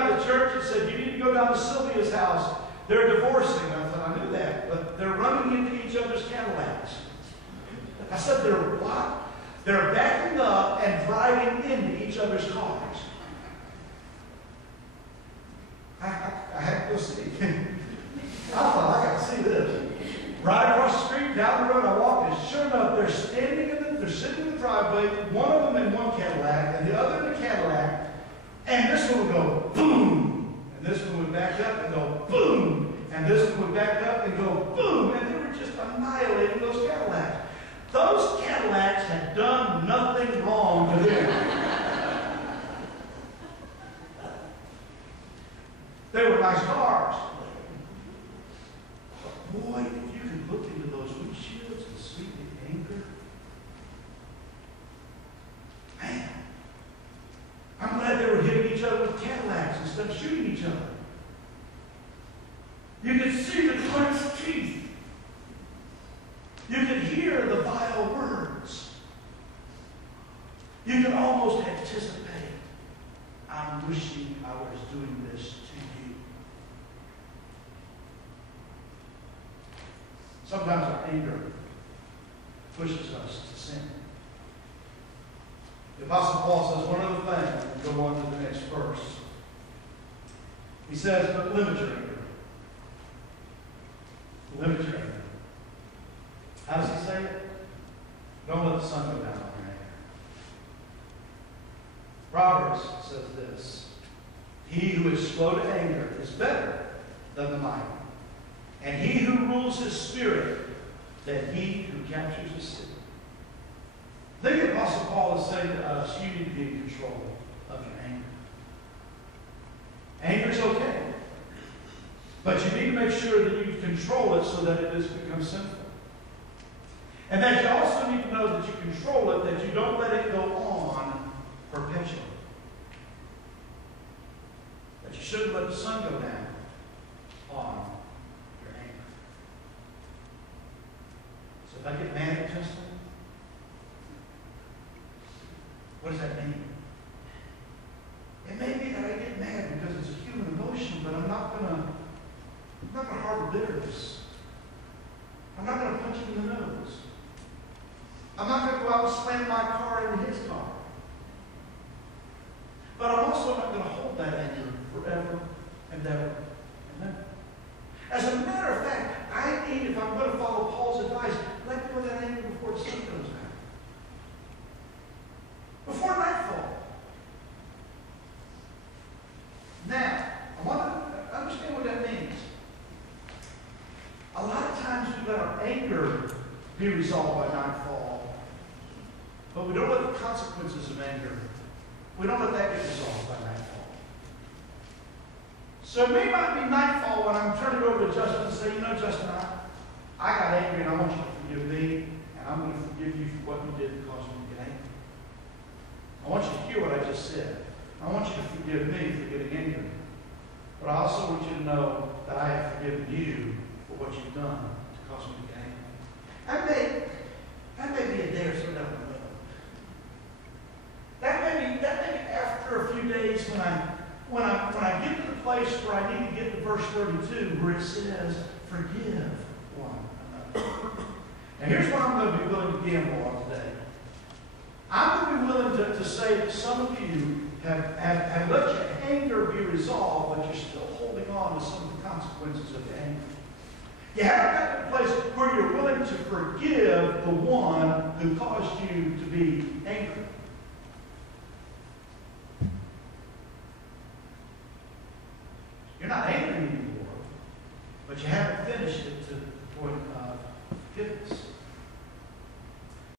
by the church and said, you need to go down to Sylvia's house. They're divorcing. I thought, I knew that. But they're running into each other's Cadillacs. I said, they're what? They're backing up and driving into each other's cars. I had to go see. I thought, I got to see this. Right across the street, down the road, I walked, and sure enough, they're sitting in the driveway, one of them in one Cadillac, and the other in a Cadillac, and this one would go boom, and this one would back up and go boom, and this one would back up and go boom, and they were just annihilating those Cadillacs. Those Cadillacs had done nothing wrong to them. They were nice cars. But boy, if you could look into those windshields and see the anger. Man, I'm glad they were hitting each other with Cadillacs instead of shooting each other. You could see the clenched teeth. You could hear the vile words. You could almost anticipate, I'm wishing I was doing this to you. Sometimes our anger pushes us to sin. The Apostle Paul says one other thing, and we'll go on to the next verse. He says, but limit your anger. Limit your anger. How does he say it? Don't let the sun go down on your anger. Proverbs says this, he who is slow to anger is better than the mighty, and he who rules his spirit than he who captures a city. I think the Apostle Paul is saying to us, you need to be in control of your anger. Anger is okay, but you need to make sure that you control it so that it doesn't become sinful. And that you also need to know that you control it, that you don't let it go on perpetually. That you shouldn't let the sun go down on your anger. So if I get mad at Justin, what does that mean? It may be that I get mad because it's a human emotion, but I'm not gonna harbor bitterness. I'm not gonna punch him in the nose. I'm not going to go out and slam my car into his car. But I'm also not going to hold that anger forever and ever and ever. As a matter of fact, I need, if I'm going to follow Paul's advice, let go of that anger before the sun goes down. Before nightfall. Now, I want to understand what that means. A lot of times we let our anger be resolved by nightfall. But we don't let the consequences of anger, we don't let that get resolved by nightfall. So it may not be nightfall when I'm turning over to Justin and say, you know, Justin, I got angry and I want you to forgive me, and I'm going to forgive you for what you did that caused me to get angry. I want you to hear what I just said. I want you to forgive me for getting angry. But I also want you to know that I have forgiven you for what you've done to cause me to get angry. That may be a day or so down the road. That may be after a few days when I get to the place where I need to get to verse 32 where it says, forgive one another. Now here's what I'm going to be willing to gamble on today. I'm going to be willing to say that some of you have let your anger be resolved, but you're still holding on to some of the consequences of your anger. You haven't got to the place where you're willing to forgive the one who caused you to be angry. You're not angry anymore, but you haven't finished it